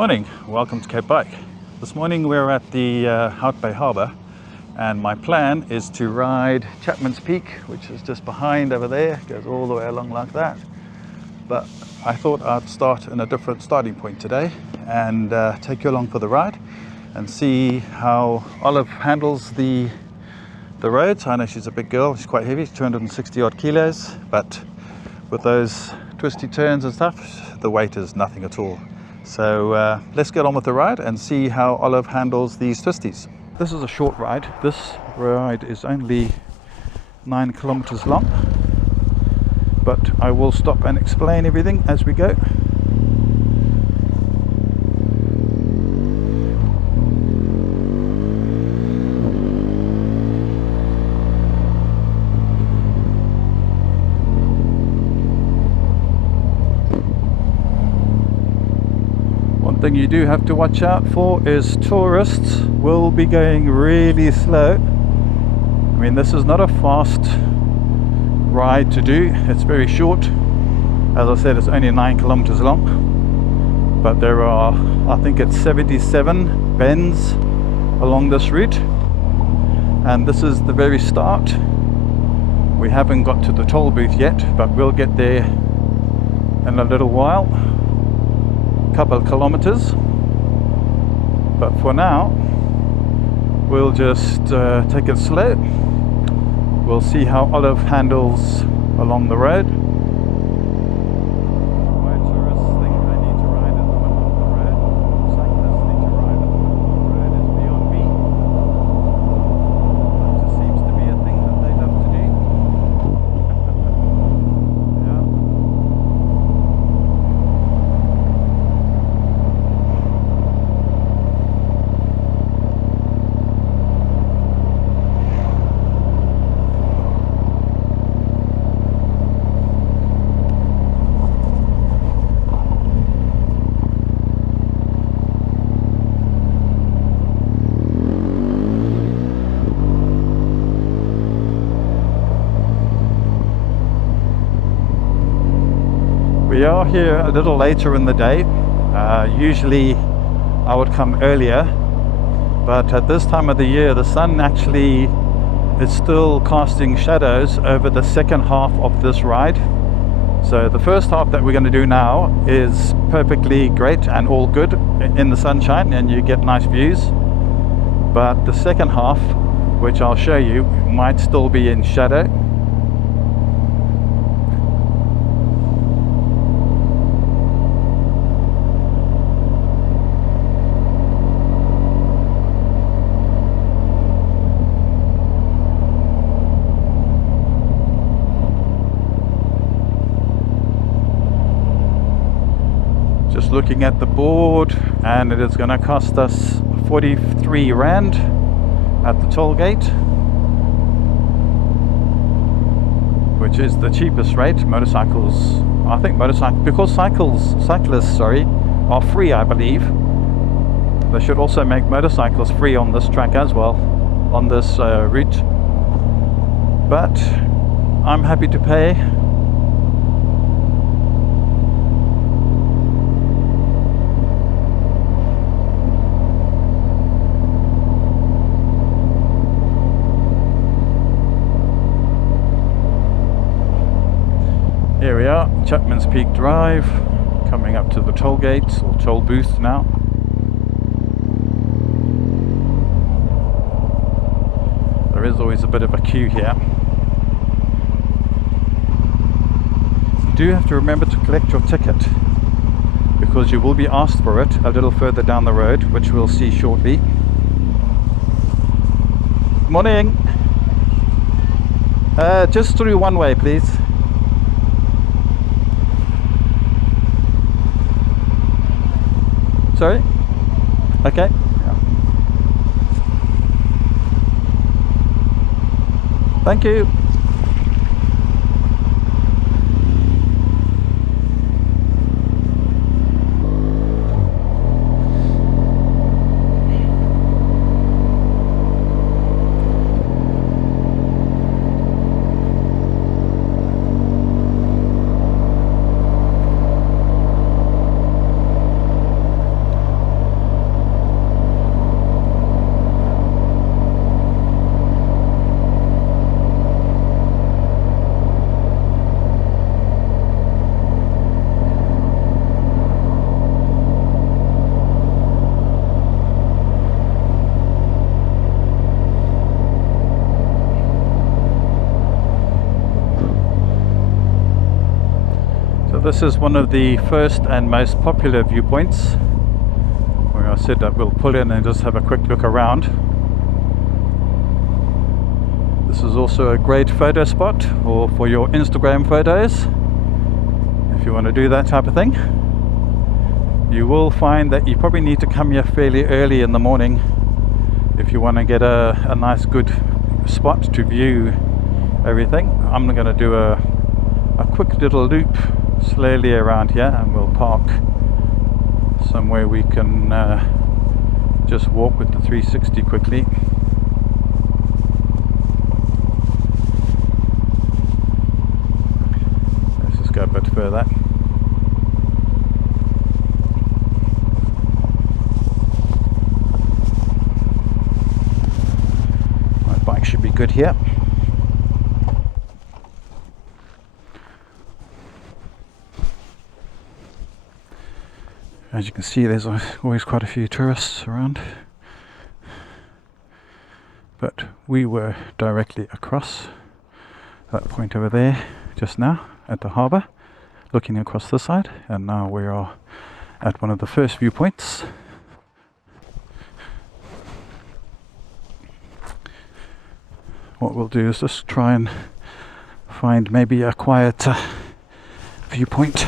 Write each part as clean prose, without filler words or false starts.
Morning, welcome to Cape Bike. This morning we're at the Hout Bay Harbour, and my plan is to ride Chapman's Peak, which is just behind over there, goes all the way along like that. But I thought I'd start in a different starting point today and take you along for the ride and see how Olive handles the roads. I know she's a big girl, she's quite heavy, she's 260 odd kilos, but with those twisty turns and stuff, the weight is nothing at all. So let's get on with the ride and see how Olive handles these twisties. This is a short ride. This ride is only 9 kilometers long, but I will stop and explain everything as we go. Thing you do have to watch out for is tourists will be going really slow. I mean, this is not a fast ride to do, it's very short. As I said, it's only 9 kilometers long, but there are, I think it's 77 bends along this route, and this is the very start. We haven't got to the toll booth yet, but we'll get there in a little while. Couple of kilometers, but for now we'll just take it slow. We'll see how Olive handles along the road. Motorists think they need to ride in the middle of the road. Cyclists need to ride in the middle of the road is beyond me. That just seems to be a thing that they love to do. Yeah. We are here a little later in the day. Usually I would come earlier, but at this time of the year the sun actually is still casting shadows over the second half of this ride. So the first half that we're going to do now is perfectly great and all good in the sunshine and you get nice views, but the second half, which I'll show you, might still be in shadow. Just looking at the board, and it is going to cost us 43 Rand at the toll gate, which is the cheapest rate. Motorcycles, I think because cyclists are free, I believe. They should also make motorcycles free on this track as well, on this route. But I'm happy to pay. Here we are, Chapman's Peak Drive, coming up to the toll gate, or toll booth now. There is always a bit of a queue here. You do have to remember to collect your ticket, because you will be asked for it a little further down the road, which we'll see shortly. Morning! Just through one way, please. Sorry? Okay. Yeah. Thank you. this is one of the first and most popular viewpoints, where I said that we'll pull in and just have a quick look around. This is also a great photo spot, or for your Instagram photos, if you want to do that type of thing. You will find that you probably need to come here fairly early in the morning if you want to get a nice good spot to view everything. I'm going to do a quick little loop slowly around here, and we'll park somewhere we can just walk with the 360 quickly. Let's just go a bit further. My bike should be good here. As you can see, there's always quite a few tourists around, but we were directly across that point over there just now at the harbour, looking across this side, and now we are at one of the first viewpoints. What we'll do is just try and find maybe a quieter viewpoint.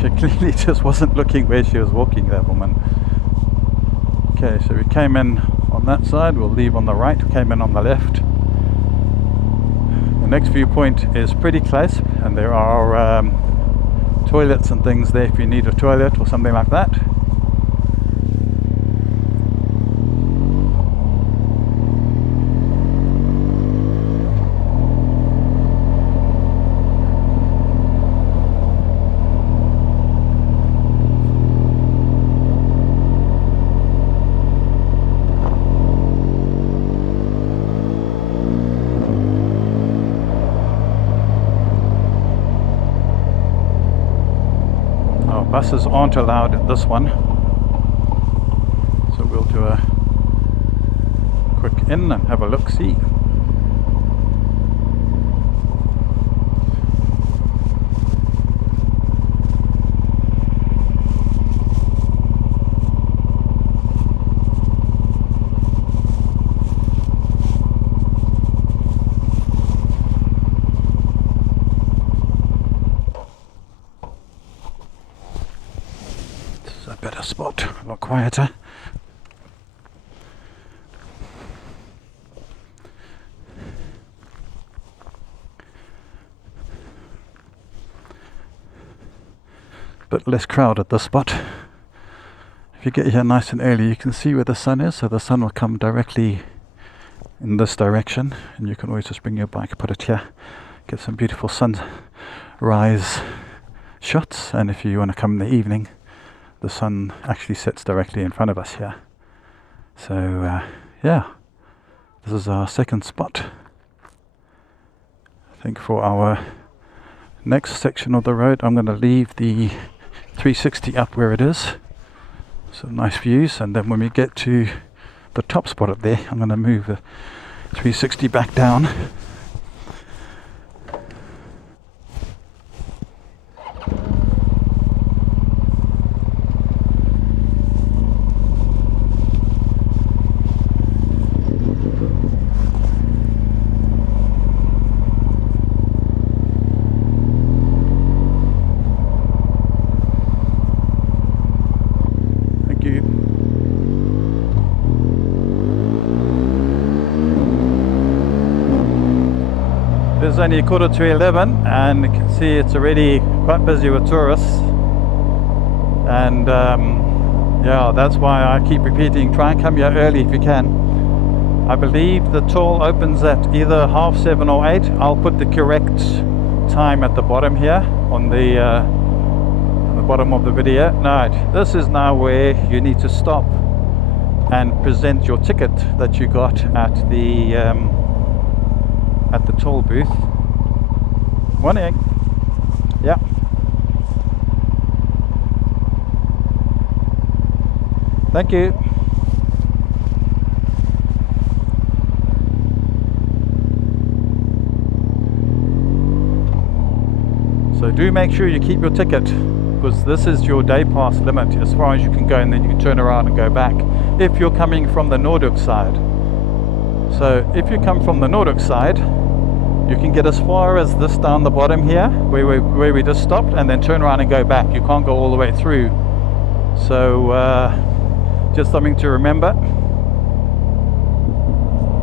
She clearly just wasn't looking where she was walking, that woman. Okay, so we came in on that side, we'll leave on the right, we came in on the left. The next viewpoint is pretty close, and there are toilets and things there if you need a toilet or something like that. Buses aren't allowed at this one, so we'll do a quick in and have a look-see. Better spot, a lot quieter. But less crowded, this spot. If you get here nice and early, you can see where the sun is, so the sun will come directly in this direction, and you can always just bring your bike, put it here, get some beautiful sunrise shots. And if you want to come in the evening, the sun actually sets directly in front of us here. So yeah, this is our second spot. I think for our next section of the road, I'm going to leave the 360 up where it is. Some nice views, and then when we get to the top spot up there, I'm going to move the 360 back down. It's only 11:15, and you can see it's already quite busy with tourists, and yeah, that's why I keep repeating, try and come here early if you can. I believe the toll opens at either 7:30 or 8. I'll put the correct time at the bottom here on the the bottom of the video. Right, this is now where you need to stop and present your ticket that you got at the toll booth. Morning. Yeah. Thank you. So do make sure you keep your ticket, because this is your day pass limit as far as you can go, and then you can turn around and go back if you're coming from the Noordhoek side. So if you come from the Noordhoek side, you can get as far as this down the bottom here where we just stopped, and then turn around and go back. You can't go all the way through. So just something to remember.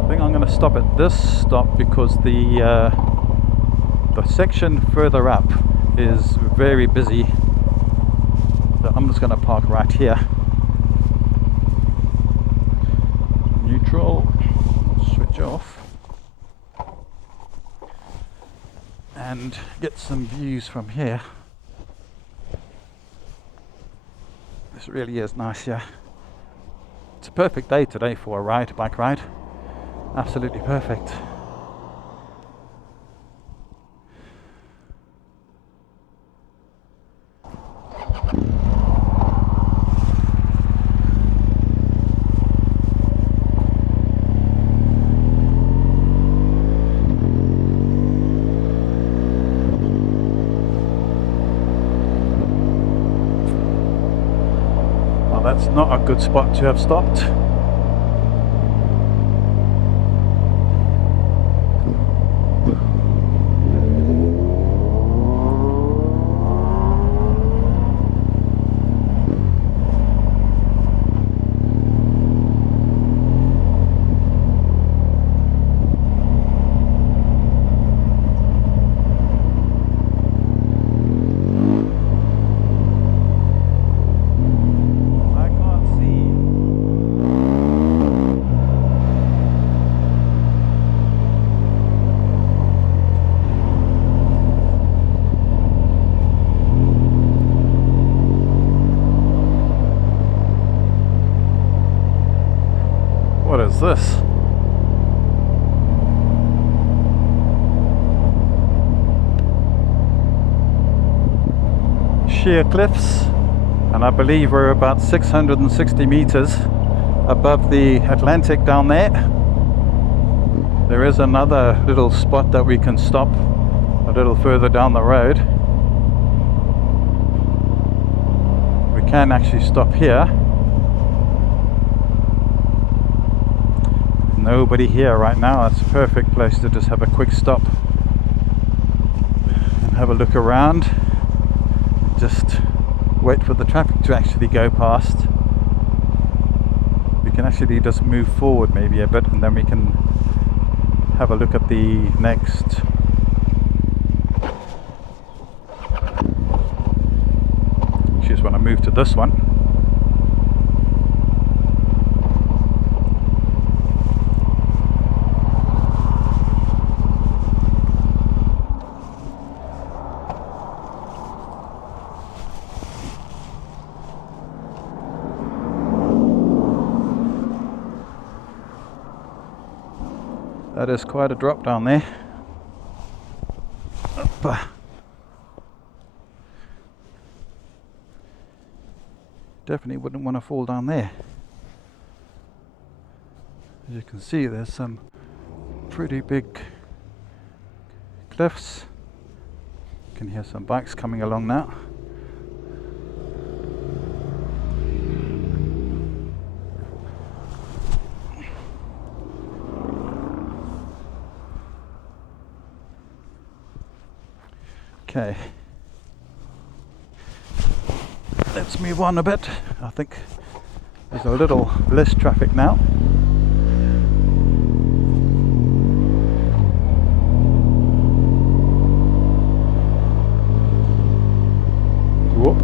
I think I'm going to stop at this stop because the section further up is very busy. So I'm just going to park right here. Neutral, switch off, and get some views from here. This really is nice here. It's a perfect day today for a ride, bike ride. Absolutely perfect. That's not a good spot to have stopped. What is this? Sheer cliffs, and I believe we're about 660 meters above the Atlantic down there. There is another little spot that we can stop a little further down the road. We can actually stop here. Nobody here right now. It's a perfect place to just have a quick stop and have a look around. Just wait for the traffic to actually go past. We can actually just move forward maybe a bit, and then we can have a look at the next. Just want to move to this one. That is quite a drop down there. Up. Definitely wouldn't want to fall down there. As you can see, there's some pretty big cliffs. You can hear some bikes coming along now. Okay, let's move on a bit. I think there's a little less traffic now. Whoop.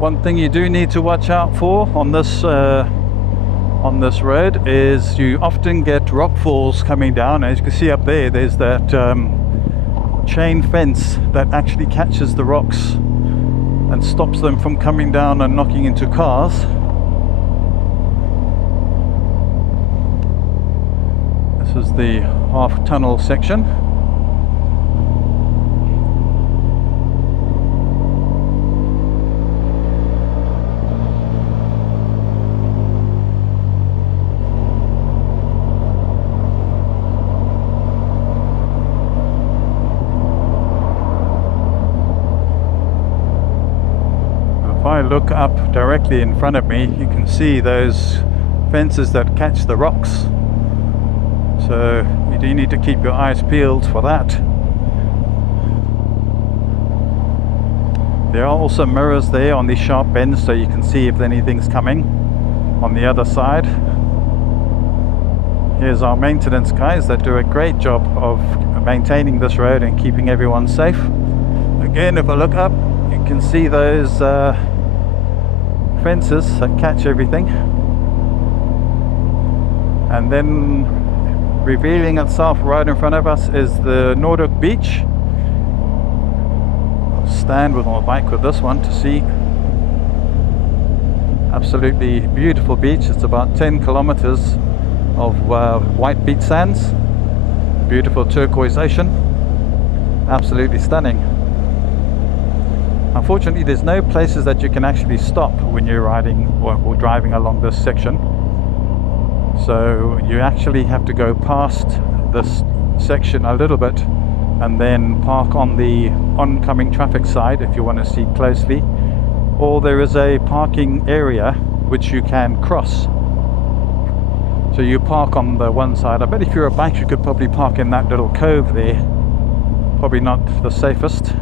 One thing you do need to watch out for on this on this road is you often get rockfalls coming down. As you can see up there, there's that chain fence that actually catches the rocks and stops them from coming down and knocking into cars. This is the half tunnel section. If I look up directly in front of me, you can see those fences that catch the rocks. So you do need to keep your eyes peeled for that. There are also mirrors there on these sharp bends, so you can see if anything's coming on the other side. Here's our maintenance guys that do a great job of maintaining this road and keeping everyone safe. Again, if I look up, you can see those fences that catch everything. And then revealing itself right in front of us is the Noordhoek beach. I'll stand with my bike with this one to see. Absolutely beautiful beach. It's about 10 kilometers of white beach sands, beautiful turquoisation, absolutely stunning. Unfortunately, there's no places that you can actually stop when you're riding or driving along this section. So you actually have to go past this section a little bit and then park on the oncoming traffic side if you want to see closely. Or there is a parking area which you can cross. So you park on the one side. I bet if you're a bike you could probably park in that little cove there. Probably not the safest.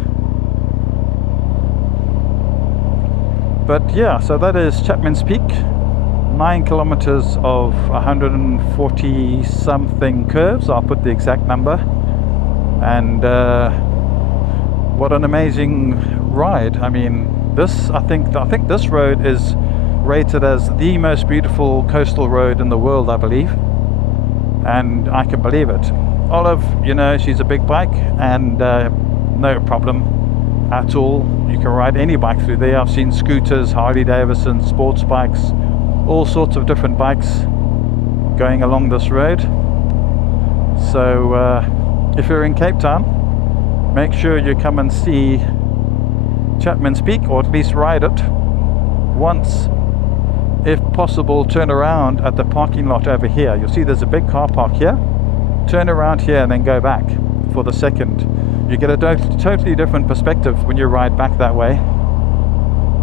But yeah, so that is Chapman's Peak. 9 kilometers of 140 something curves. I'll put the exact number. And what an amazing ride. I mean, this I think this road is rated as the most beautiful coastal road in the world, I believe, and I can believe it. Olive, you know, she's a big bike and no problem at all. You can ride any bike through there. I've seen scooters, Harley Davidson, sports bikes, all sorts of different bikes going along this road. So if you're in Cape Town, make sure you come and see Chapman's Peak, or at least ride it once. If possible, turn around at the parking lot over here. You'll see there's a big car park here. Turn around here and then go back for the second. You get a totally different perspective when you ride back that way.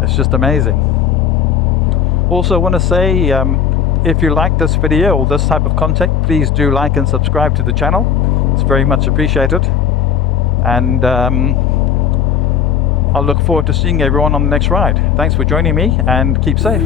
It's just amazing. Also want to say, if you like this video or this type of content, please do like and subscribe to the channel. It's very much appreciated. And I'll look forward to seeing everyone on the next ride. Thanks for joining me and keep safe.